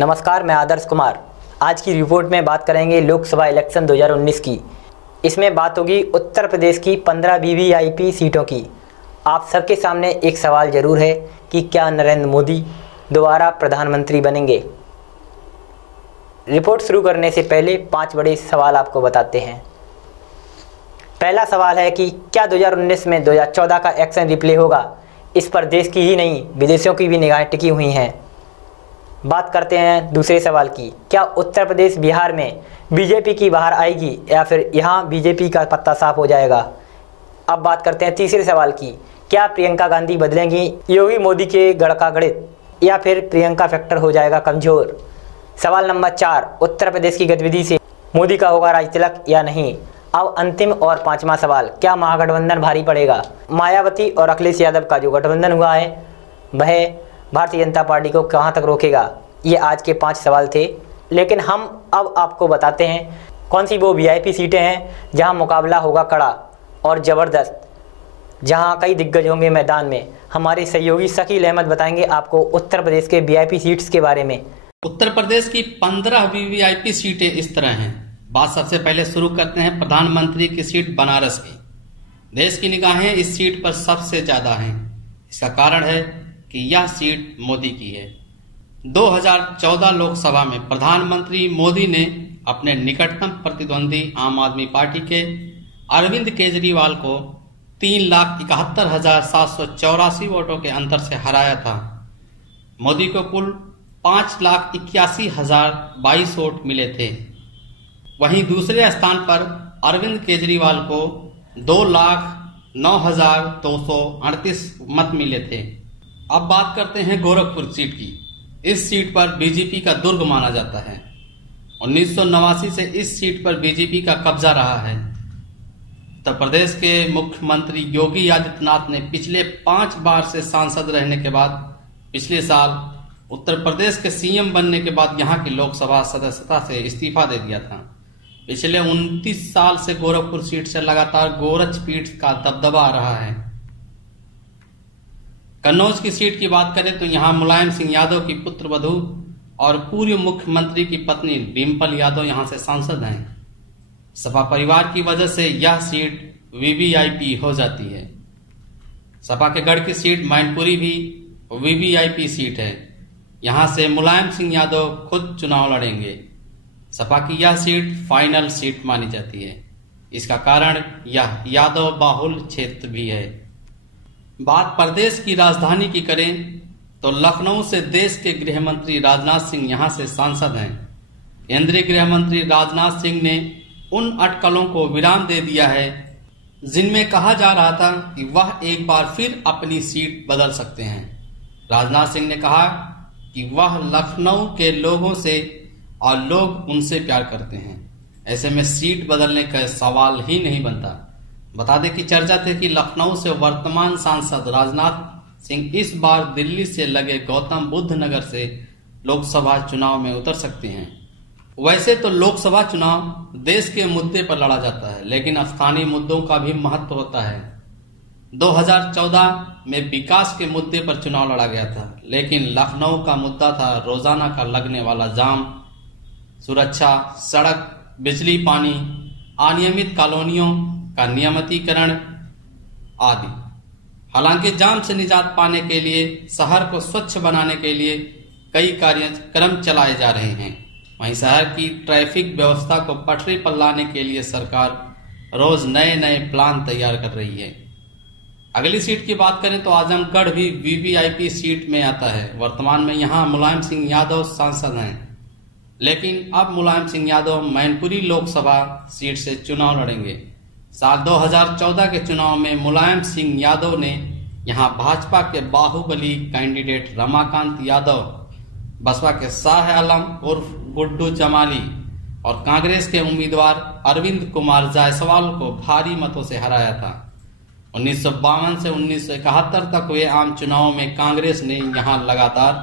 नमस्कार, मैं आदर्श कुमार। आज की रिपोर्ट में बात करेंगे लोकसभा इलेक्शन 2019 की। इसमें बात होगी उत्तर प्रदेश की 15 वीवीआईपी सीटों की। आप सबके सामने एक सवाल जरूर है कि क्या नरेंद्र मोदी दोबारा प्रधानमंत्री बनेंगे। रिपोर्ट शुरू करने से पहले 5 बड़े सवाल आपको बताते हैं। पहला सवाल है कि क्या 2019 में 2014 का एक्शन रिप्ले होगा। इस पर देश की ही नहीं विदेशों की भी निगाहें टिकी हुई हैं। बात करते हैं दूसरे सवाल की, क्या उत्तर प्रदेश बिहार में बीजेपी की बाहर आएगी या फिर यहाँ बीजेपी का पत्ता साफ हो जाएगा। अब बात करते हैं तीसरे सवाल की, क्या प्रियंका गांधी बदलेंगी योगी मोदी के गढ़ का गणित या फिर प्रियंका फैक्टर हो जाएगा कमजोर। सवाल नंबर 4, उत्तर प्रदेश की गतिविधि से मोदी का होगा राज तिलक या नहीं। अब अंतिम और 5वां सवाल, क्या महागठबंधन भारी पड़ेगा। मायावती और अखिलेश यादव का जो गठबंधन हुआ है वह भारतीय जनता पार्टी को कहां तक रोकेगा। ये आज के 5 सवाल थे, लेकिन हम अब आपको बताते हैं कौन सी वो वीआईपी सीटें हैं जहां मुकाबला होगा कड़ा और ज़बरदस्त, जहां कई दिग्गज होंगे मैदान में। हमारे सहयोगी शकील अहमद बताएंगे आपको उत्तर प्रदेश के वीआईपी सीट्स के बारे में। उत्तर प्रदेश की 15 वीवीआईपी सीटें इस तरह हैं। बात सबसे पहले शुरू करते हैं प्रधानमंत्री की सीट बनारस की। देश की निगाहें इस सीट पर सबसे ज्यादा हैं। इसका कारण है कि यह सीट मोदी की है। 2014 लोकसभा में प्रधानमंत्री मोदी ने अपने निकटतम प्रतिद्वंदी आम आदमी पार्टी के अरविंद केजरीवाल को 3,71,784 वोटों के अंतर से हराया था। मोदी को कुल 5,81,022 वोट मिले थे। वहीं दूसरे स्थान पर अरविंद केजरीवाल को 2,09,238 मत मिले थे। अब बात करते हैं गोरखपुर सीट की। इस सीट पर बीजेपी का दुर्ग माना जाता है। 1989 से इस सीट पर बीजेपी का कब्जा रहा है। उत्तर प्रदेश के मुख्यमंत्री योगी आदित्यनाथ ने पिछले 5 बार से सांसद रहने के बाद पिछले साल उत्तर प्रदेश के सीएम बनने के बाद यहां की लोकसभा सदस्यता से इस्तीफा दे दिया था। पिछले 29 साल से गोरखपुर सीट से लगातार गोरक्ष पीठ का दबदबा रहा है। कन्नौज की सीट की बात करें तो यहां मुलायम सिंह यादव की पुत्रवधू और पूर्व मुख्यमंत्री की पत्नी डिम्पल यादव यहां से सांसद हैं। सपा परिवार की वजह से यह सीट वीवीआईपी हो जाती है। सपा के गढ़ की सीट मैनपुरी भी वीवीआईपी सीट है। यहां से मुलायम सिंह यादव खुद चुनाव लड़ेंगे। सपा की यह सीट फाइनल सीट मानी जाती है। इसका कारण यह यादव बाहुल क्षेत्र भी है। बात प्रदेश की राजधानी की करें तो लखनऊ से देश के गृह मंत्री राजनाथ सिंह यहां से सांसद हैं। केंद्रीय गृह मंत्री राजनाथ सिंह ने उन अटकलों को विराम दे दिया है जिनमें कहा जा रहा था कि वह एक बार फिर अपनी सीट बदल सकते हैं। राजनाथ सिंह ने कहा कि वह लखनऊ के लोगों से और लोग उनसे प्यार करते हैं। ऐसे में सीट बदलने का सवाल ही नहीं बनता। बता दें कि चर्चा थी कि लखनऊ से वर्तमान सांसद राजनाथ सिंह इस बार दिल्ली से लगे गौतम बुद्ध नगर से लोकसभा चुनाव में उतर सकते हैं। वैसे तो लोकसभा चुनाव देश के मुद्दे पर लड़ा जाता है, लेकिन स्थानीय मुद्दों का भी महत्व होता है। 2014 में विकास के मुद्दे पर चुनाव लड़ा गया था, लेकिन लखनऊ का मुद्दा था रोजाना का लगने वाला जाम, सुरक्षा, सड़क, बिजली, पानी, अनियमित कॉलोनियों का नियमितीकरण आदि। हालांकि जाम से निजात पाने के लिए शहर को स्वच्छ बनाने के लिए कई कार्यक्रम चलाए जा रहे हैं। वहीं शहर की ट्रैफिक व्यवस्था को पटरी पर लाने के लिए सरकार रोज नए नए प्लान तैयार कर रही है। अगली सीट की बात करें तो आजमगढ़ भी वीवीआईपी सीट में आता है। वर्तमान में यहां मुलायम सिंह यादव सांसद हैं, लेकिन अब मुलायम सिंह यादव मैनपुरी लोकसभा सीट से चुनाव लड़ेंगे। साल 2014 के चुनाव में मुलायम सिंह यादव ने यहां भाजपा के बाहुबली कैंडिडेट रमाकांत यादव, बसपा के शाह आलम उर्फ गुड्डू जमाली और कांग्रेस के उम्मीदवार अरविंद कुमार जायसवाल को भारी मतों से हराया था। 1952 से 1971 तक हुए आम चुनाव में कांग्रेस ने यहां लगातार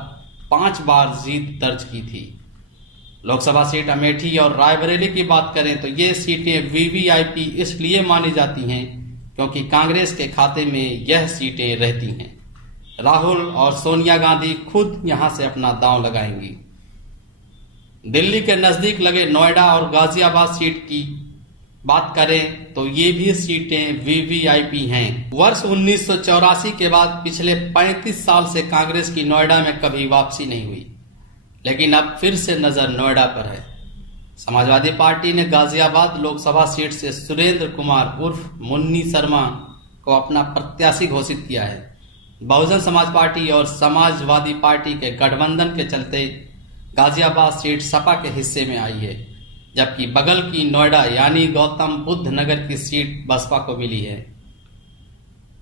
5 बार जीत दर्ज की थी। लोकसभा सीट अमेठी और रायबरेली की बात करें तो ये सीटें वीवीआईपी इसलिए मानी जाती हैं क्योंकि कांग्रेस के खाते में यह सीटें रहती हैं। राहुल और सोनिया गांधी खुद यहां से अपना दांव लगाएंगी। दिल्ली के नजदीक लगे नोएडा और गाजियाबाद सीट की बात करें तो ये भी सीटें वीवीआईपी हैं। वर्ष 1984 के बाद पिछले 35 साल से कांग्रेस की नोएडा में कभी वापसी नहीं हुई, लेकिन अब फिर से नजर नोएडा पर है। समाजवादी पार्टी ने गाजियाबाद लोकसभा सीट से सुरेंद्र कुमार उर्फ मुन्नी शर्मा को अपना प्रत्याशी घोषित किया है। बहुजन समाज पार्टी और समाजवादी पार्टी के गठबंधन के चलते गाजियाबाद सीट सपा के हिस्से में आई है, जबकि बगल की नोएडा यानी गौतम बुद्ध नगर की सीट बसपा को मिली है।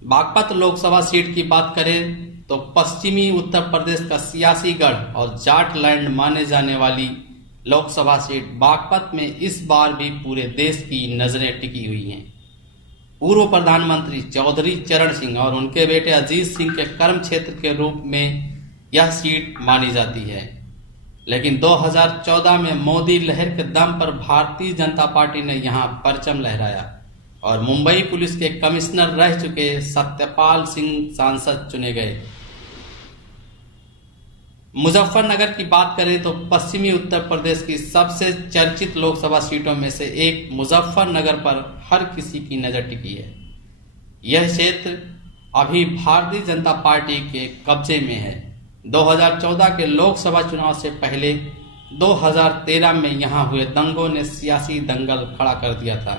बागपत लोकसभा सीट की बात करें तो पश्चिमी उत्तर प्रदेश का सियासी गढ़ और जाट लैंड माने जाने वाली लोकसभा सीट बागपत में इस बार भी पूरे देश की नजरें टिकी हुई हैं। पूर्व प्रधानमंत्री चौधरी चरण सिंह और उनके बेटे अजीत सिंह के कर्म क्षेत्र के रूप में यह सीट मानी जाती है, लेकिन 2014 में मोदी लहर के दम पर भारतीय जनता पार्टी ने यहां परचम लहराया और मुंबई पुलिस के कमिश्नर रह चुके सत्यपाल सिंह सांसद चुने गए। मुजफ्फरनगर की बात करें तो पश्चिमी उत्तर प्रदेश की सबसे चर्चित लोकसभा सीटों में से एक मुजफ्फरनगर पर हर किसी की नजर टिकी है। यह क्षेत्र अभी भारतीय जनता पार्टी के कब्जे में है। 2014 के लोकसभा चुनाव से पहले 2013 में यहां हुए दंगों ने सियासी दंगल खड़ा कर दिया था,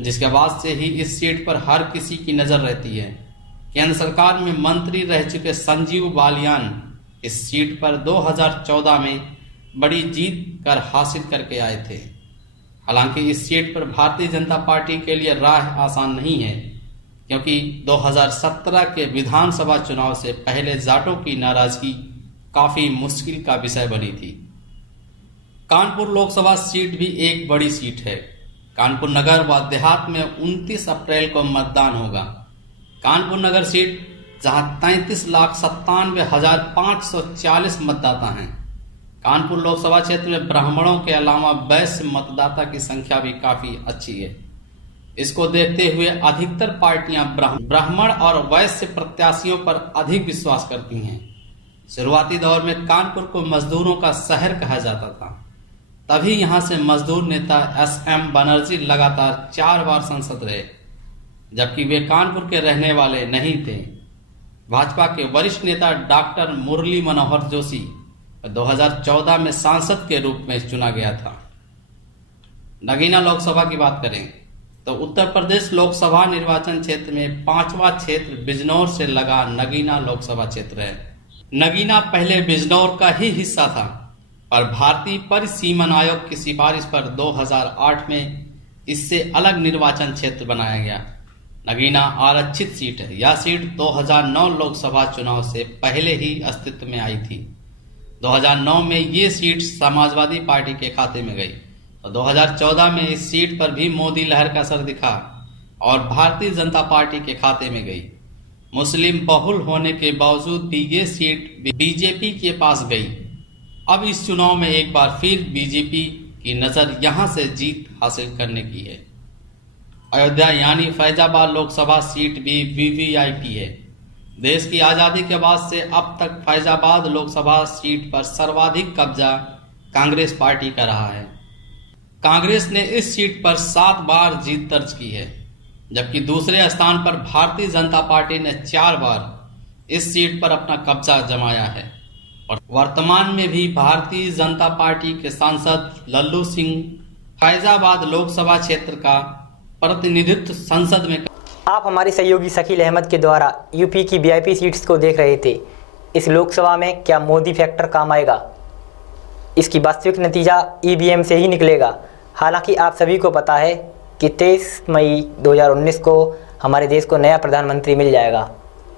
जिसके बाद से ही इस सीट पर हर किसी की नजर रहती है। केंद्र सरकार में मंत्री रह चुके संजीव बालियान इस सीट पर 2014 में बड़ी जीत कर हासिल करके आए थे। हालांकि इस सीट पर भारतीय जनता पार्टी के लिए राह आसान नहीं है, क्योंकि 2017 के विधानसभा चुनाव से पहले जाटों की नाराजगी काफी मुश्किल का विषय बनी थी। कानपुर लोकसभा सीट भी एक बड़ी सीट है। कानपुर नगर व देहात में 29 अप्रैल को मतदान होगा। कानपुर नगर सीट जहां 33,97,540 मतदाता हैं। कानपुर लोकसभा क्षेत्र में ब्राह्मणों के अलावा वैश्य मतदाता की संख्या भी काफी अच्छी है। इसको देखते हुए अधिकतर पार्टियां ब्राह्मण और वैश्य प्रत्याशियों पर अधिक विश्वास करती हैं। शुरुआती दौर में कानपुर को मजदूरों का शहर कहा जाता था, तभी यहां से मजदूर नेता SM बनर्जी लगातार 4 बार सांसद रहे, जबकि वे कानपुर के रहने वाले नहीं थे। भाजपा के वरिष्ठ नेता डॉक्टर मुरली मनोहर जोशी 2014 में सांसद के रूप में चुना गया था। नगीना लोकसभा की बात करें तो उत्तर प्रदेश लोकसभा निर्वाचन क्षेत्र में 5वां क्षेत्र बिजनौर से लगा नगीना लोकसभा क्षेत्र है। नगीना पहले बिजनौर का ही हिस्सा था, पर भारतीय परिसीमन आयोग की सिफारिश पर 2008 में इससे अलग निर्वाचन क्षेत्र बनाया गया। नगीना आरक्षित सीट है। यह सीट 2009 लोकसभा चुनाव से पहले ही अस्तित्व में आई थी। 2009 में ये सीट समाजवादी पार्टी के खाते में गई, तो 2014 में इस सीट पर भी मोदी लहर का असर दिखा और भारतीय जनता पार्टी के खाते में गई। मुस्लिम बहुल होने के बावजूद भी ये सीट बीजेपी के पास गई। अब इस चुनाव में एक बार फिर बीजेपी की नजर यहां से जीत हासिल करने की है। अयोध्या यानी फैजाबाद लोकसभा सीट भी वीवीआईपी है। देश की आजादी के बाद से अब तक फैजाबाद लोकसभा सीट पर सर्वाधिक कब्जा कांग्रेस पार्टी का रहा है। कांग्रेस ने इस सीट पर 7 बार जीत दर्ज की है, जबकि दूसरे स्थान पर भारतीय जनता पार्टी ने 4 बार इस सीट पर अपना कब्जा जमाया है और वर्तमान में भी भारतीय जनता पार्टी के सांसद लल्लू सिंह फैजाबाद लोकसभा क्षेत्र का प्रतिनिधित्व संसद में। आप हमारे सहयोगी शकील अहमद के द्वारा यूपी की वीआईपी सीट्स को देख रहे थे। इस लोकसभा में क्या मोदी फैक्टर काम आएगा? इसकी वास्तविक नतीजा ईवीएम से ही निकलेगा। हालांकि आप सभी को पता है कि 23 मई 2019 को हमारे देश को नया प्रधानमंत्री मिल जाएगा।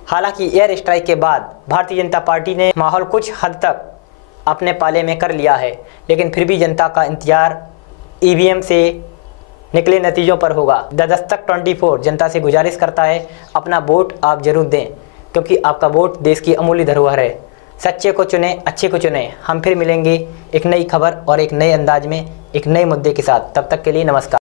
हालांकि एयर स्ट्राइक के बाद भारतीय जनता पार्टी ने माहौल कुछ हद तक अपने पाले में कर लिया है, लेकिन फिर भी जनता का इंतजार ईवीएम से निकले नतीजों पर होगा। द दस्तक 24 जनता से गुजारिश करता है, अपना वोट आप जरूर दें, क्योंकि आपका वोट देश की अमूल्य धरोहर है। सच्चे को चुने, अच्छे को चुने। हम फिर मिलेंगे एक नई खबर और एक नए अंदाज में एक नए मुद्दे के साथ। तब तक के लिए नमस्कार।